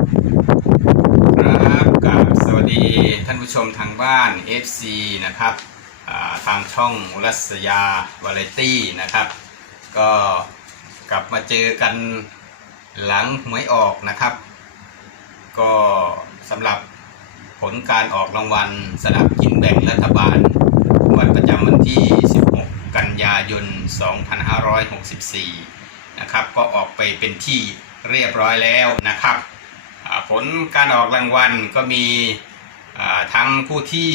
ครับกับสวัสดีท่านผู้ชมทางบ้าน FC นะครับทางช่องรัศยาวาไรตี้นะครับ ก็กลับมาเจอกันหลังหวยออกนะครับ ก็สำหรับผลการออกรางวัลสลากกินแบ่งรัฐบาลวันประจำวันที่ 16 กันยายน 2564 นะครับ ก็ออกไปเป็นที่เรียบร้อยแล้วนะครับ ผลการออกรางวัลก็มีทั้งผู้ที่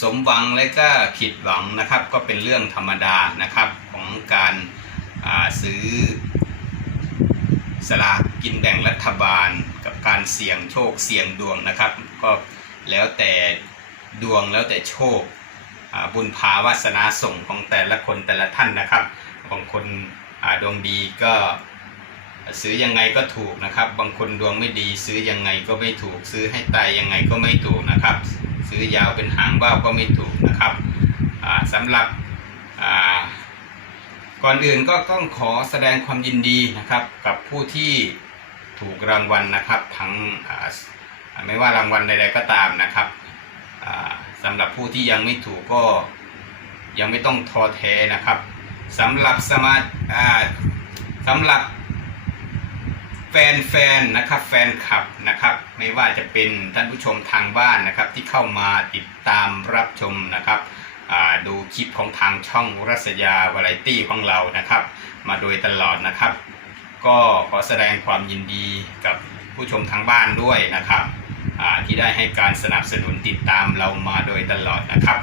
สมหวังและก็ผิดหวังนะครับ ก็เป็นเรื่องธรรมดานะครับของการาซื้อสลากกินแบ่งรัฐบาล กับการเสี่ยงโชคเสี่ยงดวงนะครับ ก็แล้วแต่ดวงแล้วแต่โชคบุญภาวาสนาส่งของแต่ละคนแต่ละท่านนะครับบางคนดวงดีก็ ซื้อยังไงก็ถูกนะครับ บางคนดวงไม่ดี ซื้อยังไงก็ไม่ถูก ซื้อให้ตายยังไงก็ไม่ถูกนะครับ ซื้อยาวเป็นหางว่าวก็ไม่ถูกนะครับอ่าสำหรับก่อนอื่นก็ต้องขอแสดงความยินดีนะครับกับผู้ที่ถูกรางวัลนะครับ ทั้งไม่ว่ารางวัลใดๆก็ตามนะครับอ่าสำหรับผู้ที่ยังไม่ถูกก็ยังไม่ต้องท้อแท้นะครับสำหรับสมาสำหรับ แฟนๆนะครับแฟนคลับนะครับ ไม่ว่าจะเป็นท่านผู้ชมทางบ้านนะครับ ที่เข้ามาติดตามรับชมนะครับดูคลิปของทางช่องรัศยาวาไรตี้ของเรานะครับ มาโดยตลอดนะครับ ก็ขอแสดงความยินดีกับผู้ชมทางบ้านด้วยนะครับที่ได้ให้การสนับสนุนติดตามเรามาโดยตลอดนะครับ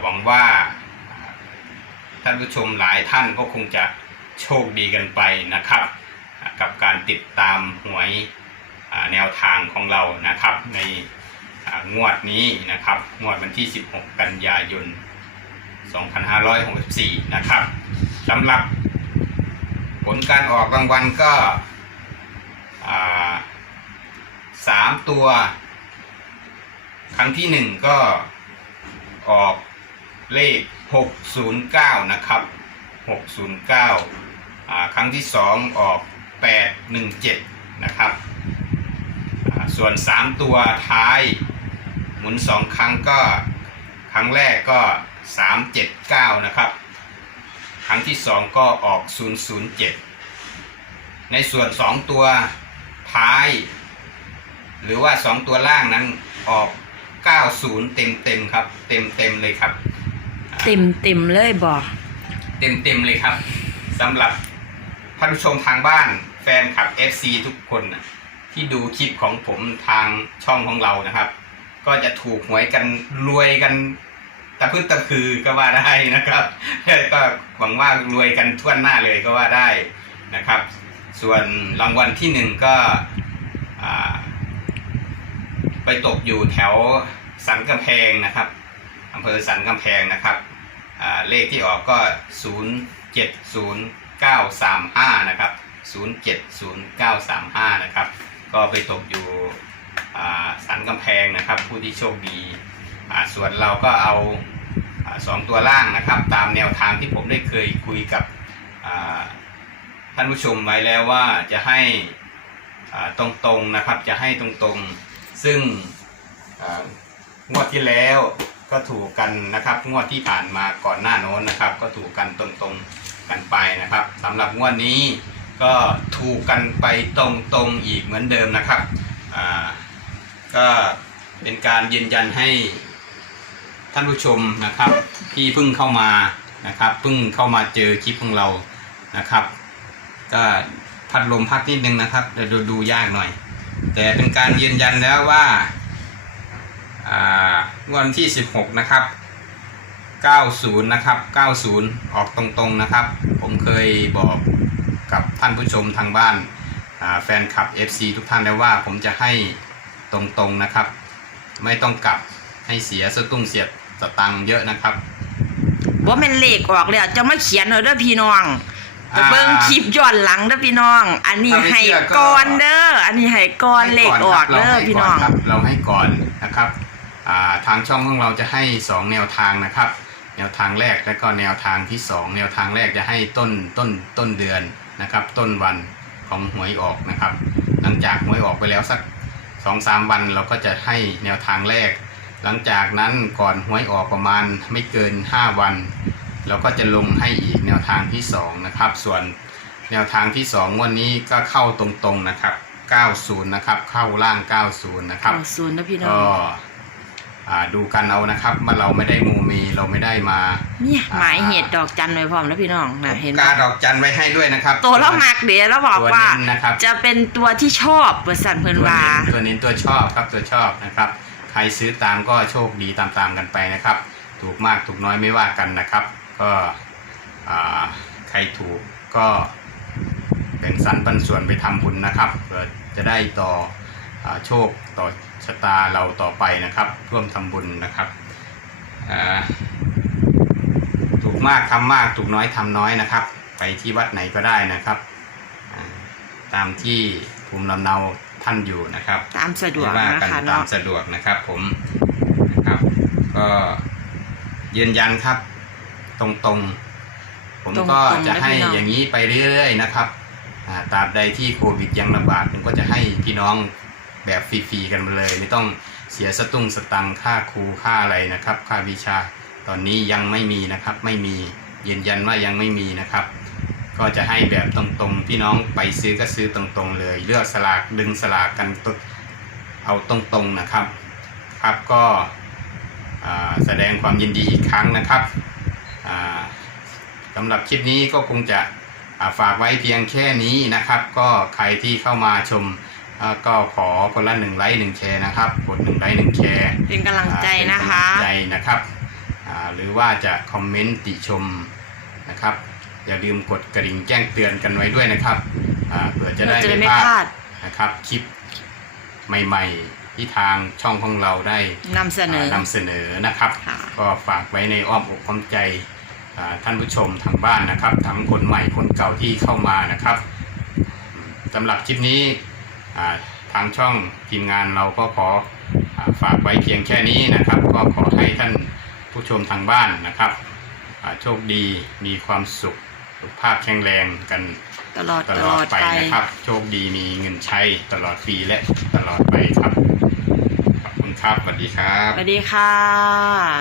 หวังว่าท่านผู้ชมหลายท่านก็คงจะโชคดีกันไปนะครับ กับการติดตามหวยแนวทางของเรานะครับ ในงวดนี้นะครับ งวดวันที่ 16 กันยายน 2564 นะครับสำหรับผลการออกรางวัลก็อ่าสามตัว ครั้งที่หนึ่งก็ออกเลข 609 นะครับ 609 ครั้งที่สองออก 817 นะครับอ่าส่วน 3 ตัวท้าย หมุน 2 ครั้งก็ ครั้งแรกก็ 379 นะครับ ครั้งที่ 2 ก็ออก 007 ในส่วน 2 ตัวท้าย หรือว่า 2 ตัวล่างนั้นออก 90 เต็มเต็มๆครับ เต็มเต็มๆเลยครับ เต็มเต็มๆเลยบอกเต็มเต็มๆเลยครับสำหรับท่านผู้ชมทางบ้าน แฟนคลับ FC ทุกคนนะที่ดูคลิปของผมทางช่องของเรานะครับ ก็จะถูกหวยกันรวยกันตะพื้นตะคือก็ว่าได้นะครับก็หวังว่ารวยกันทั่วหน้าเลยก็ว่าได้นะครับ ส่วนรางวัลที่หนึ่งก็ไปตกอยู่แถวสันกำแพงนะครับอำเภอสันกำแพงนะครับเลขที่ออกก็ 0 7 0 9 3 5นะครับ 0 7 0 9 3 5 นะครับ ก็ไปตกอยู่สันกำแพงนะครับ ผู้ที่โชคดีส่วนเราก็เอาสองตัวล่างนะครับ ตามแนวทางที่ผมได้เคยคุยกับท่านผู้ชมไว้แล้วว่าจะให้ตรงๆนะครับจะให้ตรงๆ ซึ่งงวดที่แล้วก็ถูกกันนะครับ งวดที่ผ่านมาก่อนหน้าโน้นนะครับ ก็ถูกกันตรงๆกันไปนะครับสำหรับงวดนี้ ก็ถูกกันไปตรงๆอีกเหมือนเดิมนะครับก็เป็นการยืนยันให้ท่านผู้ชมนะครับที่เพิ่งเข้ามานะครับเพิ่งเข้ามาเจอคลิปของเรานะครับ ก็พัดลมพัดนิดนึงนะครับเดี๋ยวดูดูยากหน่อย แต่เป็นการยืนยันแล้วว่าอ่าวันที่ 16 นะครับ 90 นะครับ 90 ออกตรงๆนะครับ ผมเคยบอก กับท่านผู้ชมทางบ้านอ่าแฟนคลับ FC ทุกท่านแล้วว่าผมจะให้ตรงๆนะครับ ไม่ต้องกลับให้เสียสตุ้งเสียสตังค์เยอะนะครับว่าแม่นเลขออกแล้วจะมาเขียนเอาเด้อพี่น้องอ่าจะเบิ่งคลิปย้อนหลังเด้อพี่น้อง อันนี้ถ้าไม่ให้เชื่อก็ก่อนเด้ออันนี้ให้ก่อนเลขออกให้เด้อครับพี่น้องเราให้ก่ครับเราให้ก่อนนะครับอ่าทางช่องของเราจะให้ 2 แนวทางนะครับ แนวทางแรกแล้วก็แนวทางที่ 2 แนวทางแรกจะให้ต้นต้นต้นเดือน นะครับ ต้นวันของหวยออกนะครับหลังลังจากหวยออกไปแล้วสักสองสามวันเราก็จะให้แนวทางแรก หลังจากนั้นก่อนหวยออกประมาณไม่เกิน 5 วัน เราก็จะลงให้อีกแนวทางที่ 2 นะครับ ส่วนแนวทางที่2งวันนี้ก็เข้าตรงๆนะครับ 90 นะครับ เข้าล่าง 90 นะครับเอาศูนย์นะพี่น้อก็ง อ่าดูกันเอานะครับมาเราไม่ได้โมเมเราไม่ได้มา เนี่ยอ่าหมายเหตุดอกจันไว้พร้อมนะพี่น้องนะเห็นกาปะดอกจันไว้ให้ด้วยนะครับตัวเรามักเดี๋ยวเราบอกตัวว่าเน้นนะครับ จะเป็นตัวที่ชอบเปอร์สันเพิ่นตัวว่า เน้นตัวเน้นตัวชอบครับตัวชอบนะครับ ใครซื้อตามก็โชคดีตามๆกันไปนะครับ ถูกมากถูกน้อยไม่ว่ากันนะครับ ก็อ่าใครถูกก็แบ่งสรรปันส่วนไปทำบุญนะครับเพื่อจะได้ต่ออา โชคต่อชะตาเราต่อไปนะครับ ร่วมทำบุญนะครับอ่าถูกมากทำมากถูกน้อยทำน้อยนะครับ ไปที่วัดไหนก็ได้นะครับอ่าตามที่ภูมิลำเนาท่านอยู่นะครับ ตามสะดวกไม่ว่านะกันคะตามเนาะสะดวกนะครับ ผมนะครับก็ยืนยันครับ ตรงๆ ผมก็จะให้อย่างนี้ไปเรื่อยๆนะครับอ่าตราบใดที่โควิดยังระบาดผมก็จะให้พี่น้อง แบบฟรีๆกันมาเลย ไม่ต้องเสียสตุ้งสตังค่าครูค่าอะไรนะครับ ค่าวิชาตอนนี้ยังไม่มีนะครับ ไม่มียืนยันว่ายังไม่มีนะครับ ก็จะให้แบบตรงๆ พี่น้องไปซื้อก็ซื้อตรงๆ เลย เลือกสลากดึงสลากกันตุเอาตรงๆนะครับครับก็แสดงความยินดีอีกครั้งนะครับสำหรับคลิปนี้ก็คงจะาฝากไว้เพียงแค่นี้นะครับ ก็ใครที่เข้ามาชม ก็ขอคนละหนึ่งไลค์หนึ่งแชร์นะครับกดหนึ่งไลค์หนึ่งแชร์เป็นกำลังใจนะคะเป็นกำลังใจนะครับอ่าหรือว่าจะคอมเมนต์ติชมนะครับ อย่าลืมกดกระดิ่งแจ้งเตือนกันไว้ด้วยนะครับอ่าเผื่อจะได้เราจะได้ไม่ไม่พพลาลาดดนะครับคลิปใหม่ๆ ที่ทางช่องของเราได้นำเสนอานำเสนอนะครับค่ะก็ฝากไว้ในอ้อมอกอ้อมใจอ่าท่านผู้ชมทางบ้านนะครับ ทั้งคนใหม่คนเก่าที่เข้ามานะครับสำหรับคลิปนี้อ่า ทางช่องทีมงานเราก็ขออาฝากไว้เพียงแค่นี้นะครับ ก็ขอให้ท่านผู้ชมทางบ้านนะครับอ่าโชคดีมีความสุขสุขภาพแข็งแรงกันตลอดตตลลออดดไปไปนะครับ โชคดีมีเงินใช้ตลอดปีและตลอดไปครับ ขอบคุณครับสวัสดีครับ สวัสดีค่ะ